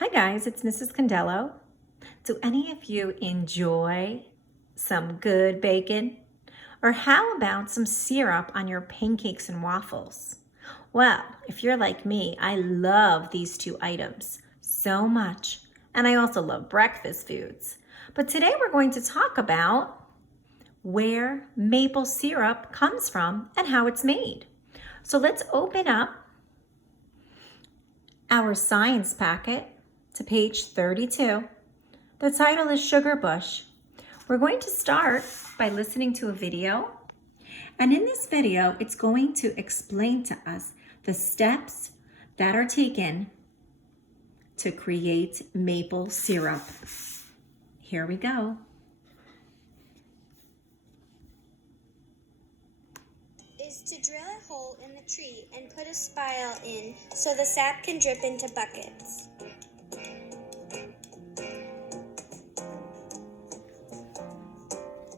Hi guys, it's Mrs. Condello. Do any of you enjoy some good bacon? Or how about some syrup on your pancakes and waffles? Well, if you're like me, I love these two items so much. And I also love breakfast foods. But today we're going to talk about where maple syrup comes from and how it's made. So let's open up our science packet to page 32. The title is Sugar Bush. We're going to start by listening to a video. And in this video, it's going to explain to us the steps that are taken to create maple syrup. Here we go. Is to drill a hole in the tree and put a spile in so the sap can drip into buckets.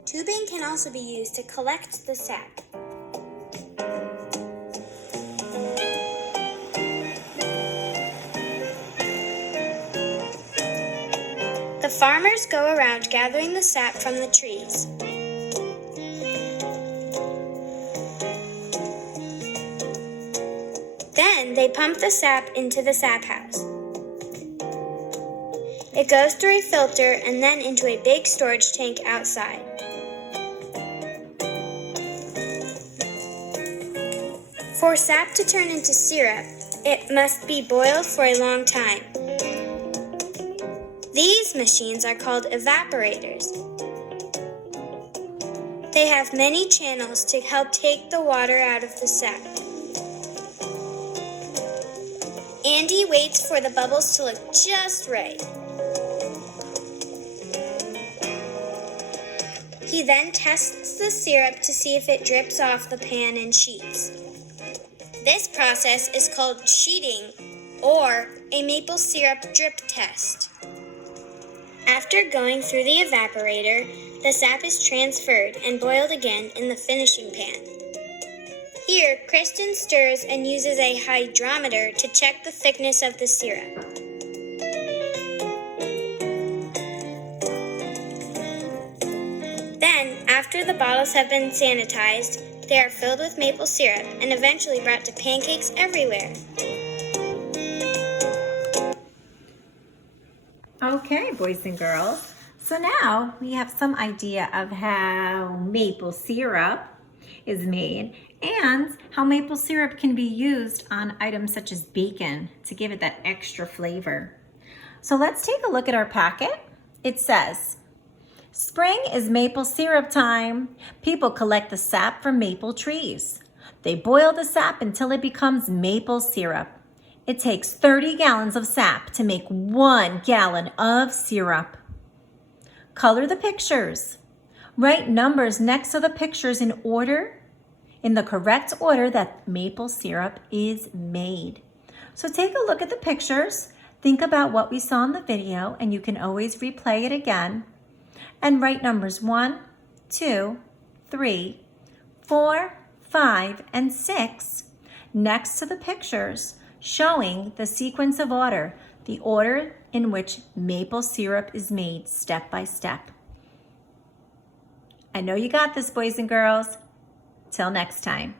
Tubing can also be used to collect the sap. The farmers go around gathering the sap from the trees. Then they pump the sap into the sap house. It goes through a filter and then into a big storage tank outside. For sap to turn into syrup, it must be boiled for a long time. These machines are called evaporators. They have many channels to help take the water out of the sap. Andy waits for the bubbles to look just right. He then tests the syrup to see if it drips off the pan in sheets. This process is called sheeting, or a maple syrup drip test. After going through the evaporator, the sap is transferred and boiled again in the finishing pan. Here, Kristen stirs and uses a hydrometer to check the thickness of the syrup. Then, after the bottles have been sanitized, they are filled with maple syrup and eventually brought to pancakes everywhere. Okay, boys and girls. So now we have some idea of how maple syrup is made and how maple syrup can be used on items such as bacon to give it that extra flavor. So let's take a look at our packet. It says, spring is maple syrup time. People collect the sap from maple trees. They boil the sap until it becomes maple syrup. It takes 30 gallons of sap to make 1 gallon of syrup. Color the pictures. Write numbers next to the pictures in the correct order that maple syrup is made. So take a look at the pictures. Think about what we saw in the video, and you can always replay it again. And write numbers 1, 2, 3, 4, 5, and 6 next to the pictures, showing the sequence of order, the order in which maple syrup is made step by step. I know you got this, boys and girls. Till next time.